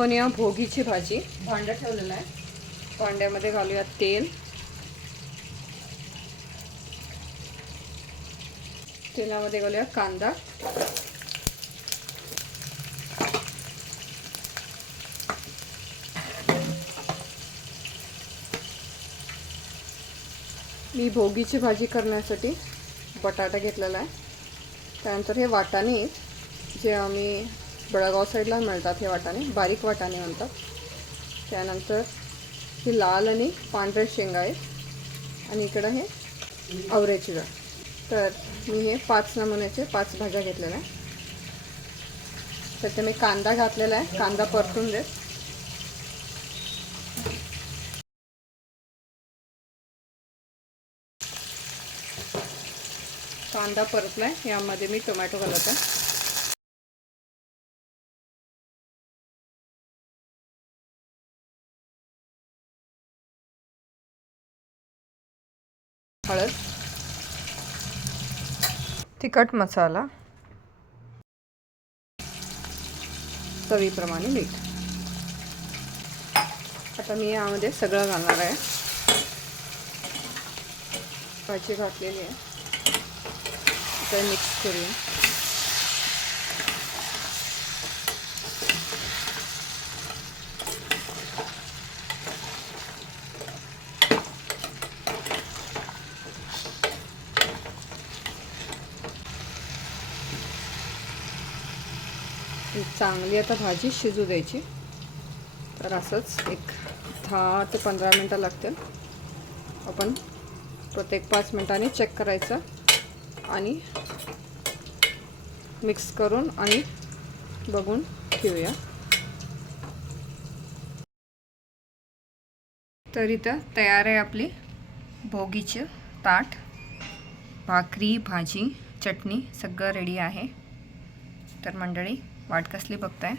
पण या भोगीची भाजी भांडं ठेवलेलं आहे. भांड्यामध्ये घालूया तेल. तेलामध्ये घालूया कांदा. मी भोगीची भाजी करण्यासाठी बटाटा घेतलेला आहे. त्यानंतर हे वाटाणे जे आम्ही बेळगाव साईडला मिळतात, हे वाटाणे बारीक वाटाणे म्हणतात. त्यानंतर ही लाल आणि पांढरे शेंगा आहेत आणि इकडं हे आवऱ्याची डाळ. तर मी हे 5 नमुन्याचे 5 भाज्या घेतलेल्या आहे. त्यात मी कांदा घातलेला आहे. कांदा परतून देत. कांदा परतलाय. यामध्ये मी टोमॅटो घालत आहे. हळद, तिखट मसाला, चवीप्रमाणे मीठ. आता मी यामध्ये सगळं घालणार आहे. भाजी घातलेली आहे. आता मिक्स करूया. चांगली आता भाजी शिजू द्यायची. तर असंच एक 10 ते 15 मिनटं लागतील. आपण प्रत्येक 5 मिनिटांनी चेक करायचं आणि मिक्स करून आणि बघून घेऊया. तर इथं तयार आहे आपली भोगीचे ताट. भाकरी, भाजी, चटणी सगळं रेडी आहे. तर मंडळी, वाट कसली बघताय?